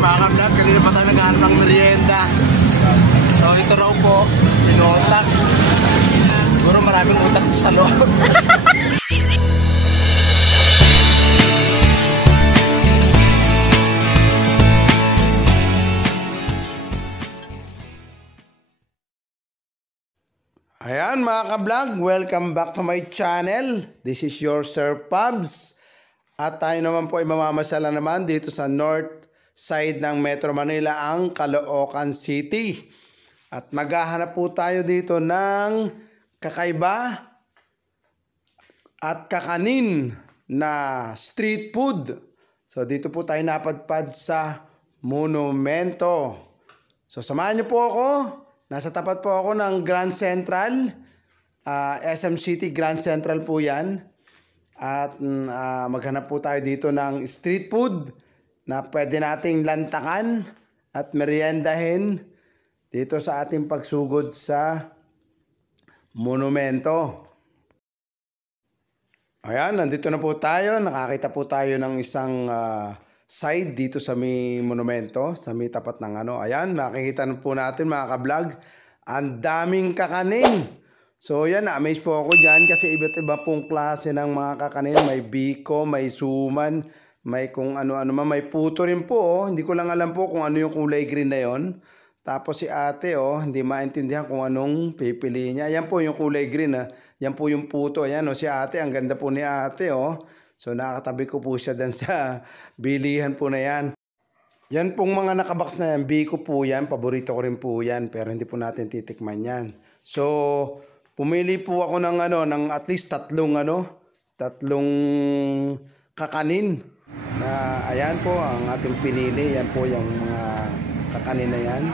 Mga ka-vlog, kanina pa tayo naghahanap ng merienda. So ito raw po, pinutak. Siguro maraming utak sa loob. Ayan mga ka-vlog, welcome back to my channel. This is your Sir Pabs. At tayo naman po ay mamamasala naman dito sa north side ng Metro Manila, ang Caloocan City. At maghahanap po tayo dito ng kakaiba at kakanin na street food. So dito po tayo napadpad sa Monumento. So samahan niyo po ako. Nasa tapat po ako ng Grand Central, SM City Grand Central po yan. At maghanap po tayo dito ng street food na pwede nating lantakan at meriendahin dito sa ating pagsugod sa Monumento. Ayan, nandito na po tayo. Nakakita po tayo ng isang side dito sa may Monumento, sa may tapat ng ano. Ayan, makikita na po natin mga ka-vlog, ang daming kakanin. So yan, na-amaze po ako dyan kasi iba't iba pong klase ng mga kakanin. May biko, may suman, may kung ano-ano man, may puto rin po. Oh. Hindi ko lang alam po kung ano yung kulay green na yon. Tapos si ate, hindi maintindihan kung anong pipili niya. Yan po yung kulay green. Yan po yung puto. Ayan, si ate, ang ganda po ni ate. So nakatabi ko po siya dyan sa bilihan po na yan. Yan pong mga nakabox na yan, biko po yan, paborito ko rin po yan, pero hindi po natin titikman yan. So pumili po ako ng ng at least tatlong kakanin. Na ayan po ang ating pinili, yan po yung mga kakanin na yan.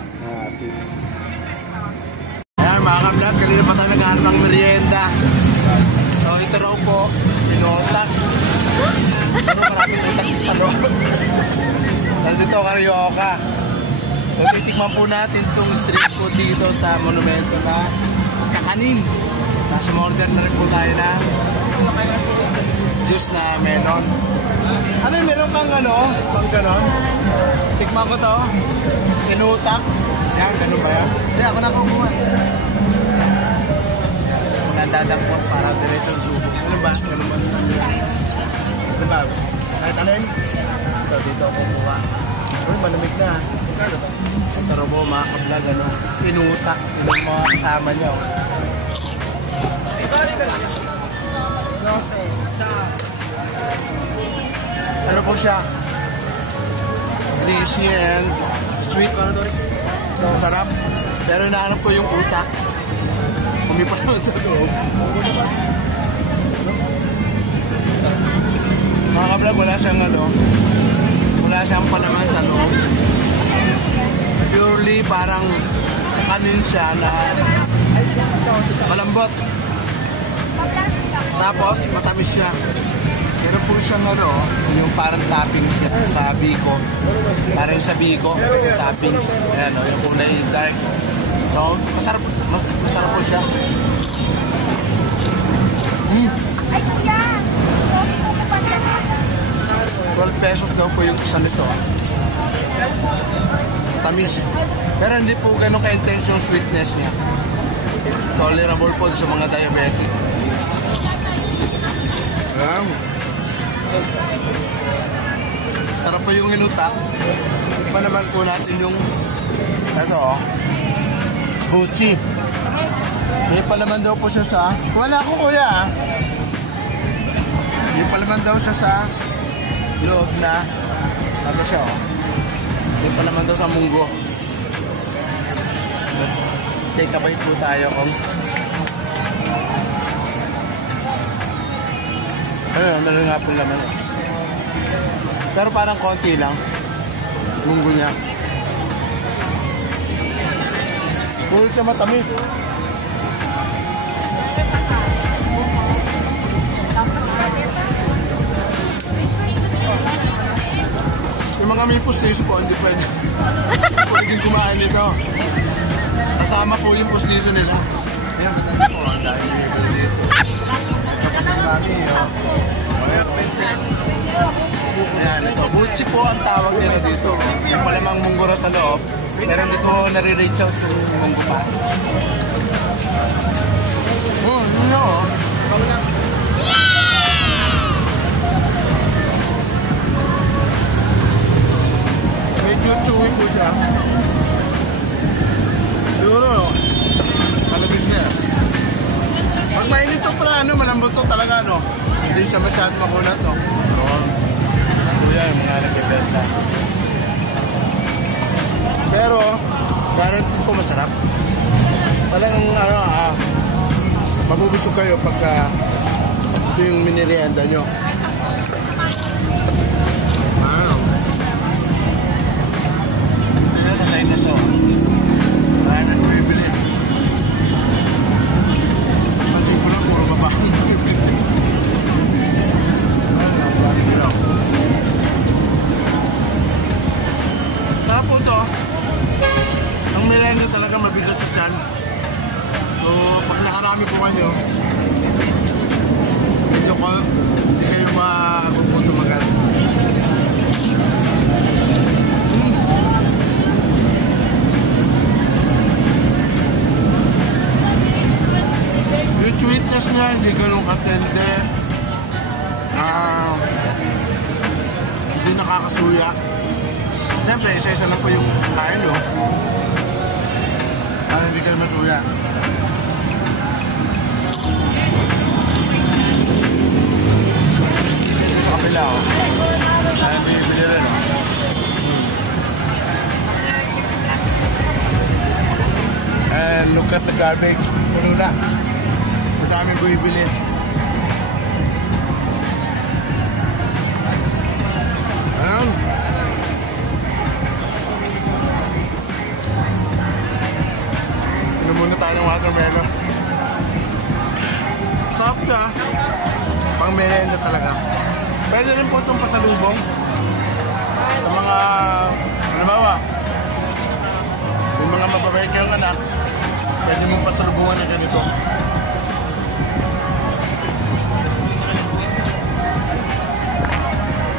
Ayan mga ka-vlog, kanina pa tayo naghahanap ng merienda. So ito raw po, pinutak. Pero maraming utak sa loob. Tapos dito, Carioca. So titikman po natin itong street food dito sa Monumento na kakanin. Tapos order na rin po tayo na juice na melon. Ano yung meron kang pang ganon? Tikman ko to. Pinutak. Yan, ganun ba yan? Hindi, ako na kukuha. Dadang po para diretso ang subo. Ano ba? Ganun ba? Diba? Kahit ano yun? Dito ako kuha. Uy, malamig na. Ito rin po mga ka-vlog, pinutak yung mga kasama nyo. Ano po siya? Greasy and sweet. Sarap. Pero hinahanap ko yung utak. Kumipa naman sa loob. Mga ka-vlog, wala siyang palaman sa loob. Purely parang kakanin siya na malambot. Tapos matamis siya. Pero po siyang yung parang toppings siya sa biko. Parang sa biko, toppings. Ayan yung kulay dark. So, masarap po siya. Ay, kuya! 12 pesos daw po yung isa nito. Tamis. Pero hindi po ganun ka-intense yung sweetness niya. Tolerable po sa mga diabetic. Sarap po yung inutak. Iba naman po natin yung Gucci. May palaman daw po siya sa... Wala ko kuya. May palaman daw siya sa loob na siya May palaman daw sa munggo. Take a bite po tayo meron nga po laman. Pero parang konti lang munggo niya. Kulit siya matamis. Yung mga may pustiso po, hindi pwede. Pwede kumain nito. Kasama po yung pustiso nila. Ayan, ganda po. Ang dahil dito. Tapos yung mami, Ayan, ito. Gucci po ang tawag nila dito. Yung pala namang munggo sa loob. Pero hindi ko nare-reach out yung munggo pa. Ano? Medyo chewy po siya. Siguro, kalabit niya. Pag mainit to pala, malambot to talaga, no? Hindi siya masyadong makunat, no? Kuya, yung mga nag-ibenta. Pero, guaranteed po masarap. Talagang, mabubusog kayo pagka ito yung minirienda nyo. Ito na, nalain na to. Kaya na bumibili. Pati ko na, puro babae. Tapos to, ang merienda talaga mabigat sa tiyan. So, pag nakarami po kayo, hindi kayo magugutom agad. Yung sweetness niya, hindi ganun katende. Hindi nakakasuya. Siyempre, isa-isa lang po yung kain nyo. Para hindi kayo masuya. Ito sa kapila, oh. Kaya bibili rin, oh. And look at the garbage. Puno na. Madami bibili. Ayan. Muna tayo ng watermelon. Sarap ka. Pang merienda talaga. Pwede rin po itong pasalubong. Sa mga, halimbawa, yung mga mababait kayong anak, pwede mong pasalubungan na ganito.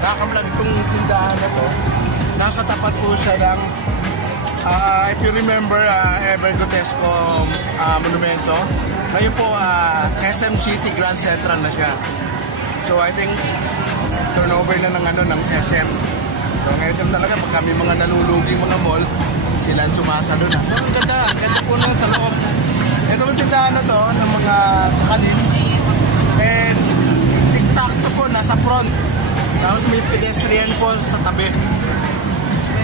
Nakakamlag itong tindahan na to. Nasa tapat po siya ng if you remember, Ever Gotesco Monumento, ngayon po, SM City Grand Central na siya. So, I think, turnover na ng SM. So, ang SM talaga, pag kami mga nalulugi mga mall, sila ang sumasalo na. So, ang ganda po nun sa loob. Ito ang tindahan na to, ng mga kakalin. And, tic-tac-to po, nasa front. Tapos may pedestrian po sa tabi.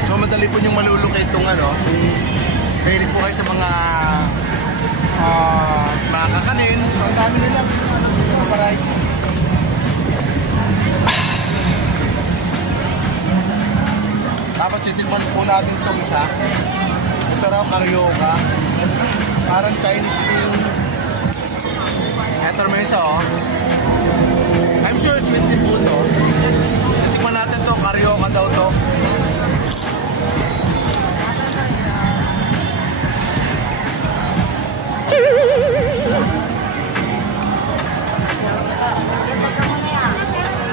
So madali po yung malulukay itong pwede po kayo sa mga kakanin. So ang dami nila. Maray. Tapos titikman po natin itong isa. Ito raw karyoka. Parang Chinese thing. Ito naman isa, oh. I'm sure sweet din po ito. Titikman natin ito. Karyoka daw ito.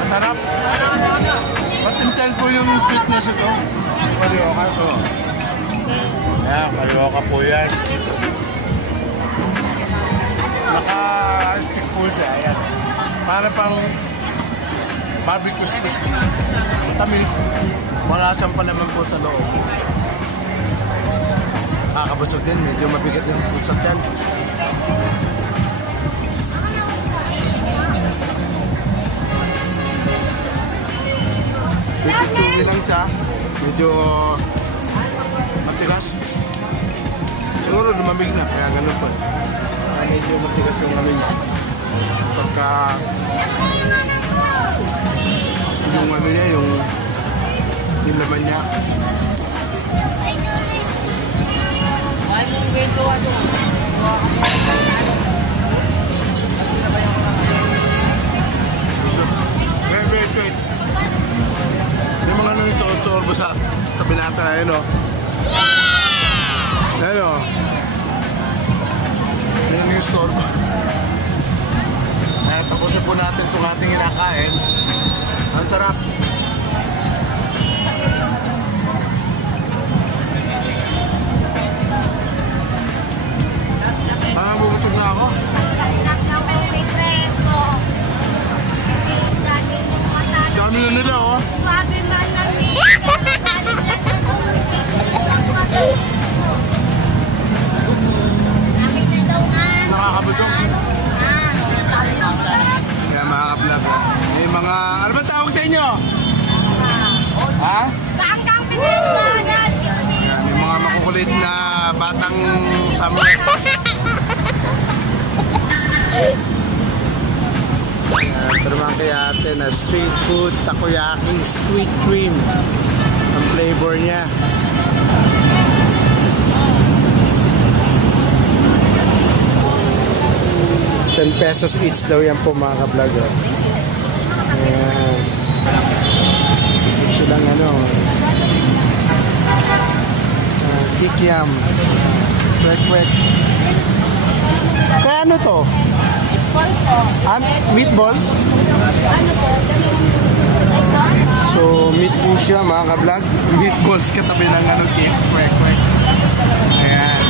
Masarap. Matintel po yung sweetness ito. Karyoka ito. Ayan, karyoka po yan. Naka-stick po siya. Ayan. Para pang barbecue stick. Matamis. Malasang pa naman po sa loob. Kakabusog din. Medyo mabigat din po sa tiyan. Chewy lang siya. Medyo matigas. Siguro lumamig na. Kaya ganun po. Kaya medyo matigas yung niya. Pagka yung niya, yung laman niya. Wait. Yung mga nang isuot-sorbo sa tabi natin na yun, o. Yan, o. Yan yung storbo. Tapusin po natin itong ating inakain. Ang sarap. favorite na batang summer. Ito naman kay ate na street food takoyaki sweet cream ang flavor niya. 10 pesos each daw yan po mga ka-vlog. Ayan. Ito lang ano. Kikiam. Kwek-kwek. Kaya ano to? Meatball po. Meatballs? Ano po? So, meat po siya mga ka-vlog. Meatballs katabi ng ano, cake. Kwek-kwek. Ayan.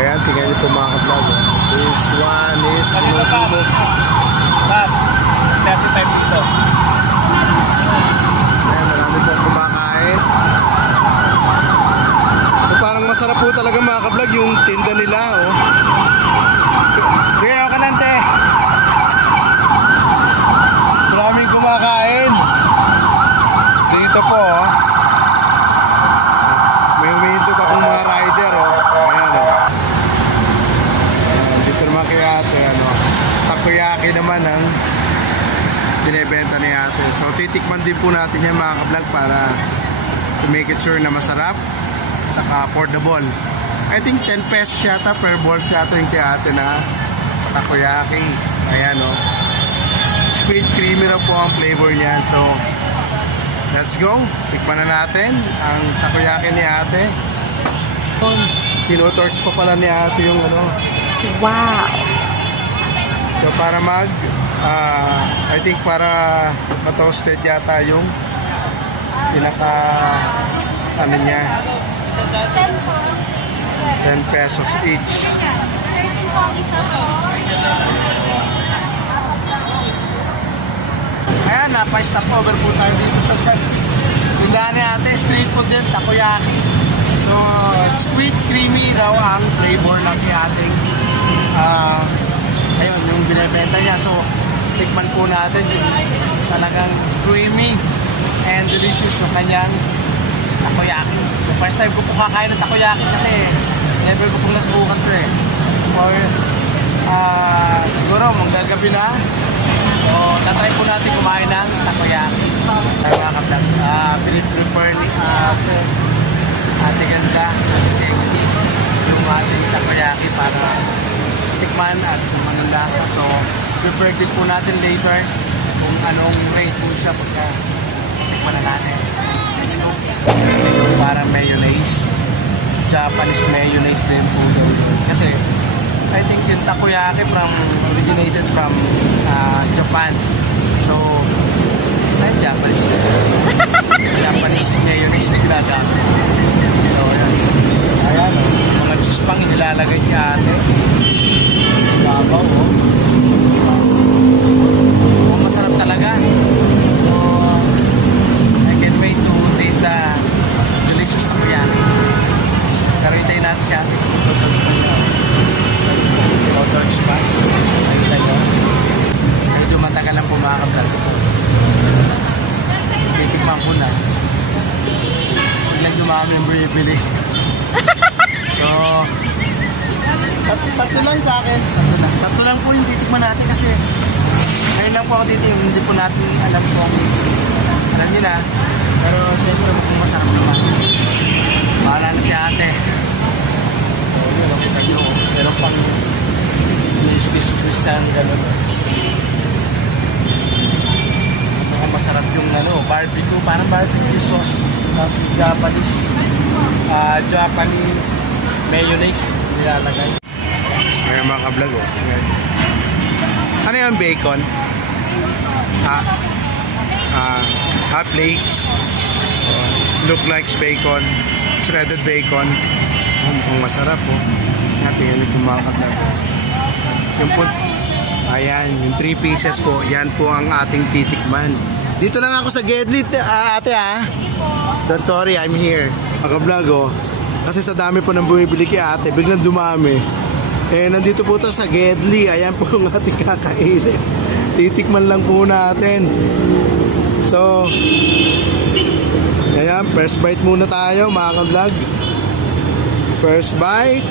Ayan, tingnan niyo po mga ka-vlog. This one is tinutubo. 35 dito. Ayan, marami po kumakain. So, parang masarap po talaga mga ka-vlog yung tinda nila. Oh. Kaya ka lang, te. Maraming kumakain. Dito po, oh. May huminto pa pong mga rider, oh. Ayan, oh. Ayan, dito naman kay ate, ano. Takoyaki naman ang binibenta ni ate. So, titikman din po natin yan mga ka-vlog para to make it sure na masarap at saka affordable. I think 10 pesos yata per bowl yata yung kay ate na takoyaki. Ayan, oh. Sweet creamy raw po ang flavor niya. So, let's go. Tikman na natin ang takoyaki ni ate. Pinotorch pa pala ni ate yung ano. Wow. So, para I think para ma-toasted yata yung pinaka ano niya. 10 pesos each. Ayan, napa-stop over po tayo dito sa tindahan ni ate. Street food din, takoyaki. So, sweet creamy raw ang flavor ng ating ayun, yung binibenta niya. So, tikman po natin yung talagang creamy and delicious yung kanyang takoyaki. So, first time ko po kakain ng takoyaki kasi never ko pong nasubukan to eh. Or, siguro, manggagabi na. So, tatry po natin kumain ng takoyaki. Ay mga ka-vlog, piniprepare ni ate ganda, ate sexy yung ating takoyaki para tikman at manong lasa. So, prepare din po natin later kung anong rate po siya pagka tikman na natin. Let's go. Yung parang mayonnaise, Japanese mayonnaise din po kasi I think yung takoyaki originated from Japan. So, ay Japanese mayonnaise na ginagamit. So, ayan, mga juice pang inilalagay si ate. Babaw, oh. Masarap talaga. So, I can't wait to taste the delicious takoyaki. Pero hintayin natin si ate kasi total pa. Medyo matagal lang pumakabal. So, titikman ko na. Ilang dumami yung bili. So, tatlo lang sa akin. Tatlo lang po yung titikman natin kasi ngayon lang po ako titikman. Hindi po natin alam kung alam nila. Pero siyempre kung masarap naman. Bahala na si ate. So, yun ang tatlo. Meron pang squeeze ang gano'n. Masarap yung barbecue, parang barbecue sauce. Tapos Japanese mayonnaise nilalagay. Ayan mga ka-vlog, oh. Ano yung bacon? Flakes. Look like bacon. Shredded bacon. Ang masarap, oh. Tingnan niyo mga ka-vlog. Yung po, ayan, yung 3 pieces po, yan po ang ating titikman. Dito lang ako sa Gedli, ate ha. Don't worry, I'm here. Mga-vlog, oh. Kasi sa dami po nang bumibili kay ate, biglang dumami. Eh, nandito po to sa Gedli. Ayan po ang ating kakainin. Titikman lang po natin. So, ayan, first bite muna tayo mga ka-vlog. First bite.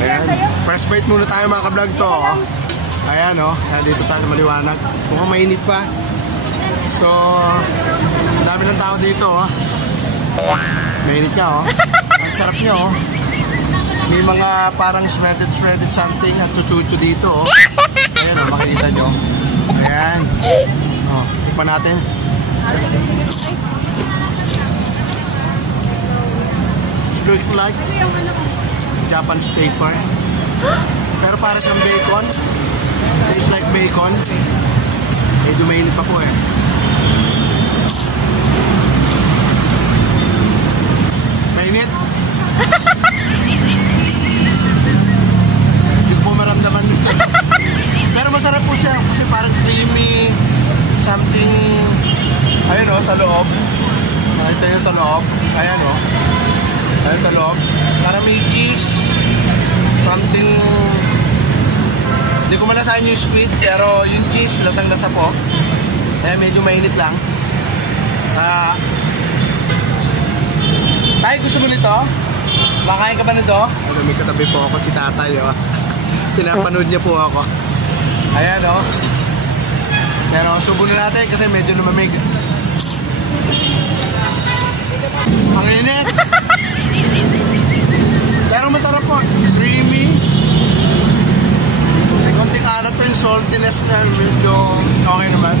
Ayan, first bite muna tayo mga ka-vlog to. Ayan o, ayan, dito tayo maliwanag. Mukhang mainit pa. So, dami ng tao dito o. Mainit niya o. Ang sarap niya o. May mga parang shredded something at chuchucho dito o. Ayan o, makikita nyo. Ayan. O, tikman natin. It looks like Japanese paper. Pero para siyang bacon. It's like bacon. Medyo mainit pa po eh. Mainit? Hindi ko po maramdaman. Pero masarap po siya kasi parang creamy something. Ayun o, sa loob. Nakita nyo sa loob. Ayan o. Ayun sa loob. Parang may cheese. Something. Hindi ko malasahan yung squid, pero yung cheese, lasang-lasa po. Kaya medyo mainit lang. Tay, gusto mo nito? Makain ka ba nito? Ay, may katabi po ako si tatay, oh. Pinapanood niya po ako. Ayan, oh. Pero subo na natin kasi medyo lumamig. Ang init. Pero masarap po. Creamy. May konting alat pa yung saltiness na medyo okay naman.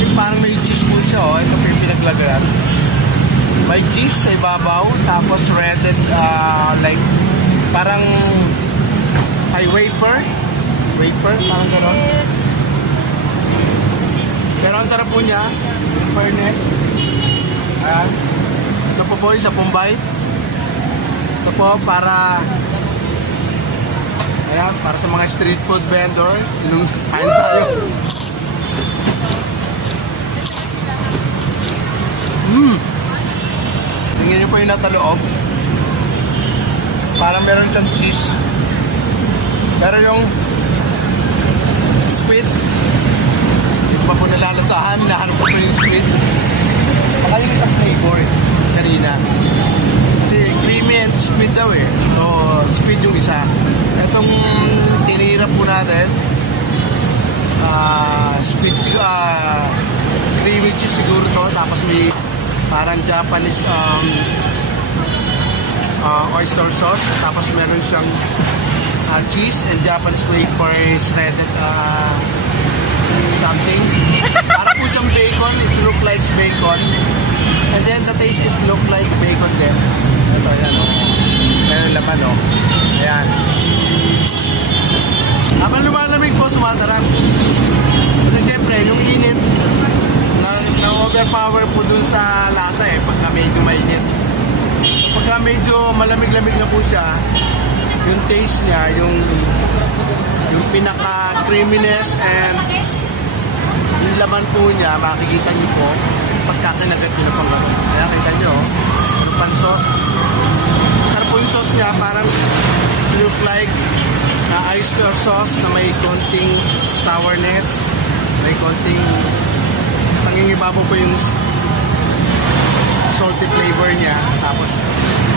Yung parang may cheese po siya, oh. Ito po yung pinaglagaran. May cheese sa ibabaw, tapos shredded, like, parang ay wafer, parang gano'n. Pero ang sarap po niya, in fairness. Ayan. Ito po boys, sa Pumbite. Ito po para, ayan, para sa mga street food vendor. Kain tayo. Tingnan nyo po yung nasa loob. Parang meron siyang cheese. Pero yung squid, hindi ko pa po nalalasahan. Nahanap ko po yung squid. Baka yung isang flavor kanina. Kasi creamy and squid daw eh. So, squid yung isa. Itong tinirap po natin, squid, creamy cheese siguro to. Tapos may parang Japanese oyster sauce. Tapos meron siyang cheese and Japanese wafer shredded something. Para po siyang bacon. It look like bacon. And then the taste is look like bacon din. Ito, ayan o. Ayan yung laman o. Ayan. Habang lumalamig po, sumasarap. Kasi siyempre, yung init na-overpower po dun sa lasa eh, pagka medyo mainit. Pagka medyo malamig-lamig na po siya, yung taste niya, yung pinaka-creaminess and yung laman po niya, makikita niyo po pagka kinagat niyo na pang gano'n. Kaya kita niyo, ano pang sauce. Sarap po yung sauce niya, parang look like oyster sauce na may konting sourness, may konting nangingibabaw po yung salty flavor niya. Tapos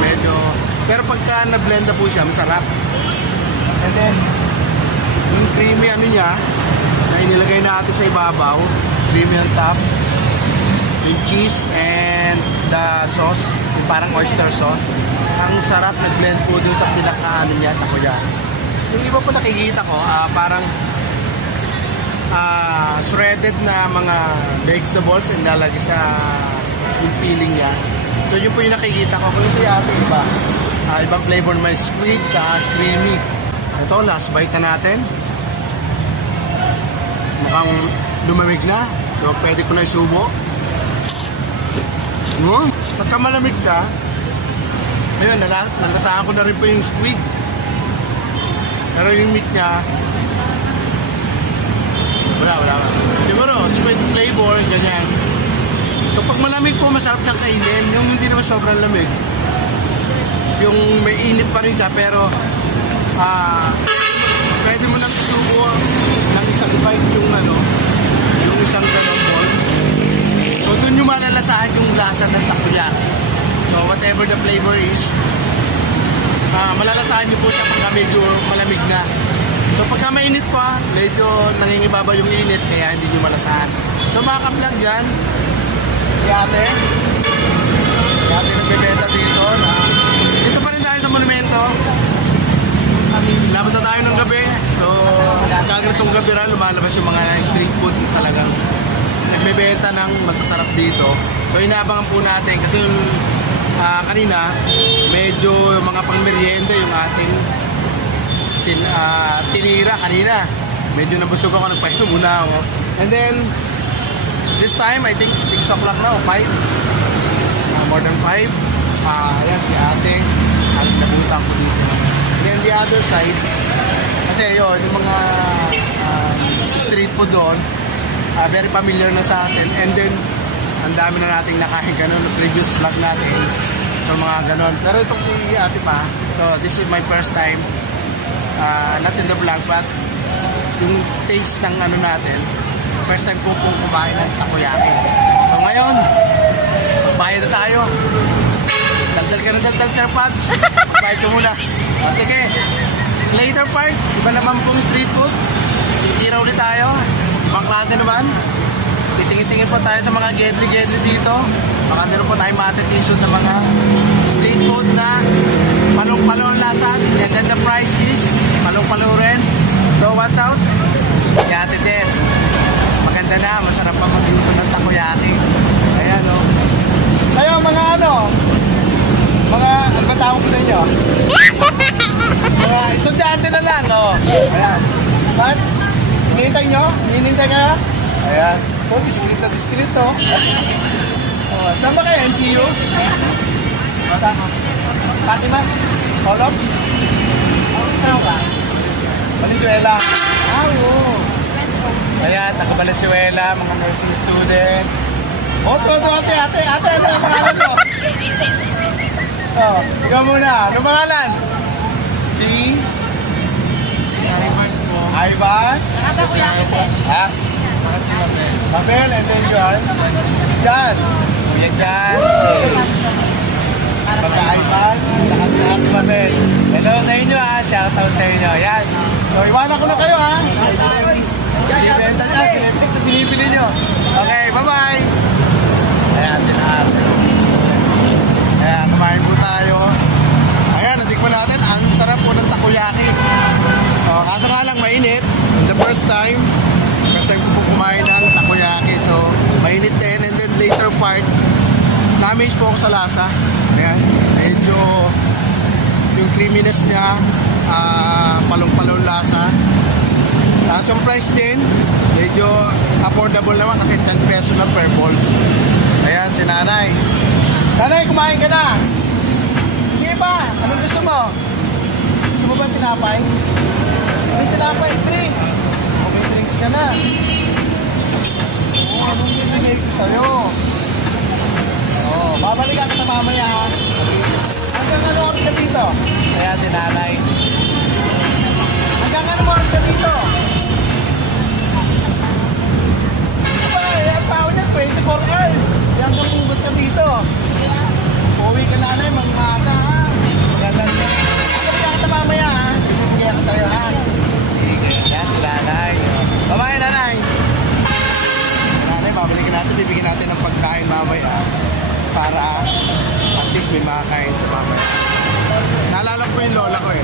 medyo, pero pagka na-blend na po siya, masarap. And then yung creamy ano niya na inilagay natin sa ibabaw, creamy on top, yung cheese and the sauce, yung parang oyster sauce, ang sarap. Nag-blend po dun sa pinaka ano niya, takoya. Yung iba po nakikita ko, parang shredded na mga vegetables and lalagay sa yung feeling niya. So yun po yung nakikita ko. Kung ito yung ating iba, ibang flavor, may sweet at creamy. Ito, last bite na natin. Mukhang lumamig na, so pwede ko na isubo. Pagka malamig ka, ayun, nalasahan ko na rin po yung squid. Pero yung meat niya, wala. Siguro, squid flavor, ganyan. Kapag malamig po, masarap niyang kainin. Yung hindi naman sobrang lamig. Yung may init pa rin siya, pero pwede mo nang subo lasa ng takoyaki. So whatever the flavor is, malalasahan nyo po siya pagka medyo malamig na. So pagka mainit pa, medyo nangingibaba yung init kaya hindi nyo malasahan. So mga ka-vlog dyan, yate nagbibenta dito. Dito pa rin tayo sa monumento. Labas na tayo ng gabi. So kaganitong gabi rin, lumalabas yung mga street food talagang nagbibenta ng masasarap dito. So inaabangan po natin kasi yung kanina medyo mga pangmeryenda yung ating tinira kanina. Medyo nabusog ako, nagpahinga muna ako. And then this time I think 6 o'clock na o 5, more than 5. Ayan si ate at nabutang ko dito. And then the other side kasi yun yung mga street food doon, very familiar na sa atin. And then ang dami na nating nakain ganun no previous vlog natin. So mga ganon. Pero itong si ate pa, so this is my first time, not in the vlog but yung taste ng ano natin, first time ko pong kumain ng takoyaki. So ngayon, bayad na tayo. Daldal ka na daldal, Sir Pops. Bayad ko muna. Sige, later part, iba naman pong street food. Titira ulit tayo. Ibang klase naman. Titingin-tingin po tayo sa mga gedli-gedli dito. Baka meron po tayong matitisyon sa mga street food na palong-palo ang lasa. And then the price is palong-palo rin. So what's out? Yate Des. Maganda na, masarap pa magluto ng takoyaki. Ayan o. Kayo mga ano? Mga, ano ba tawag ko sa inyo? Mga estudyante na lang o. Ayan. What? Hinihintay nyo? Hinihintay kayo? Ayan. Oh, diskrito. Oh, saan ba kayo? MCU? Fatima? Olop? Valenzuela. Oo. Ayan, taga-Valenzuela, mga nursing student. Oh, ate, ano ang pangalan mo? Oh, ikaw muna. Ano pangalan? Si? Ivan? Ha? Mabel, and then John? John. Kuya John. Pagka-Ivan. Lahat Mabel. Hello sa inyo ha. Shoutout sa inyo. Yan. So, iwanan ko na kayo ha. Ibenta nyo. Binibili nyo. Okay, bye-bye. Ayan, sinahat. Ayan, kumain po tayo. Ayan, natikman natin. Ang sarap po ng takoyaki. Kaso nga lang, mainit. The first time ko po kumain ng takoyaki. So, mainit din. And then later part, na-amaze po ako sa lasa. Ayan, medyo yung creaminess niya, palong-palong lasa. Tapos yung price din, medyo affordable naman kasi 10 peso na per balls. Ayan, si nanay. Nanay, kumain ka na? Hindi ba? Anong gusto mo? Gusto mo ba tinapay? May tinapay, drink. O may drinks ka na. Oo, anong binigay ko sa'yo? Oo, babalikan ka na mamaya ha. Hanggang ano oras ka dito? Ayan, si nanay. Hanggang ano oras ka dito? Ang tao niya, 24 hours. Yan kang ugot ka dito. Uwi ka nanay, mga ha. Maganda niya. Ang kakata mamaya ha. Ibibigay ako sa'yo ha. Sige, yan si nanay. Bye-bye nanay. Nanay, babalikin natin. Bibigyan natin ng pagkain mamaya. Para at least may makakain sa mamaya. Naalala ko yung lola ko eh.